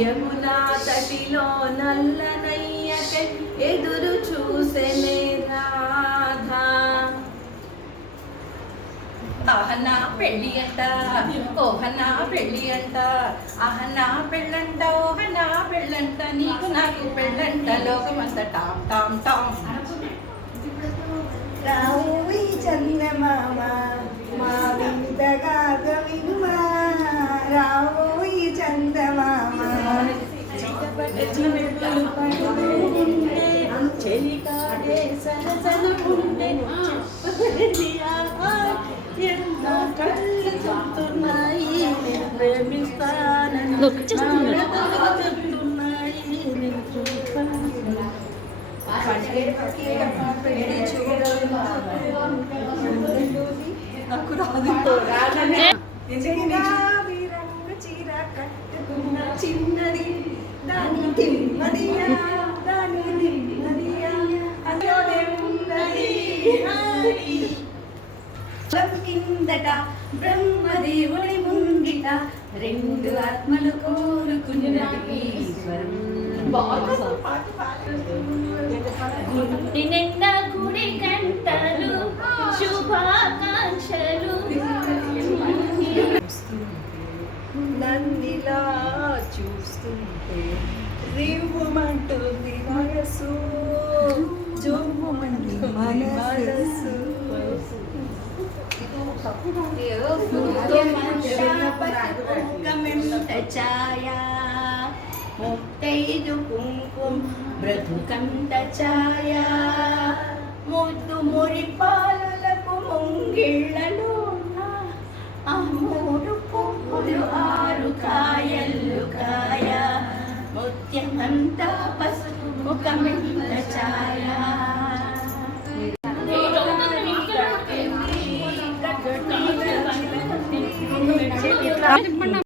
యమునా తటిలో నల్లనయ్యకే ఎదురు చూసెనే రాధా. ఆహనా పెళ్ళి అంట ఓహనా పెళ్ళి అంట, ఆహనా పెళ్ళంట ఓహనా పెళ్ళంట, నీకు నాకు పెళ్ళంట లోకమంత టామ్ టామ్ టామ్. రావోయి చందమామ మా వింతగా వినుమా, రావోయి చందమామ చెలికాడే సరసనుకుంటే ఎంత కళ్ళు చెప్తున్నాయి నేను ప్రేమిస్తానని, చెప్తున్నాయి నేను చూస్తాను. చీర కట్టుకున్న చిన్నది దాని తిమ్మదియా, దాని తిమ్మదియా అదే ఉన్నది కిందట బ్రహ్మదేవుని ముంగిట రెండు ఆత్మలు కోరుకున్నది ఈశ్వరం. గుంటి నిండా గుడి గంటలు శుభాకాంక్షలు, నన్నిలా చూస్తుంటే రివ్వుమంటుంది మనసు, జుమ్ముమంటుంది మనసు. ఛాయా ముత్తైదు కుంకుమ బ్రతుకంత ఛాయా, ముద్దు మురి పాలలకు ముంగిళ్ళలో ఆ మూడు పువ్వులు ఆరు కాయలు కాయ, ముత్యమంతా పసుపు ముఖమెంత ఛాయా.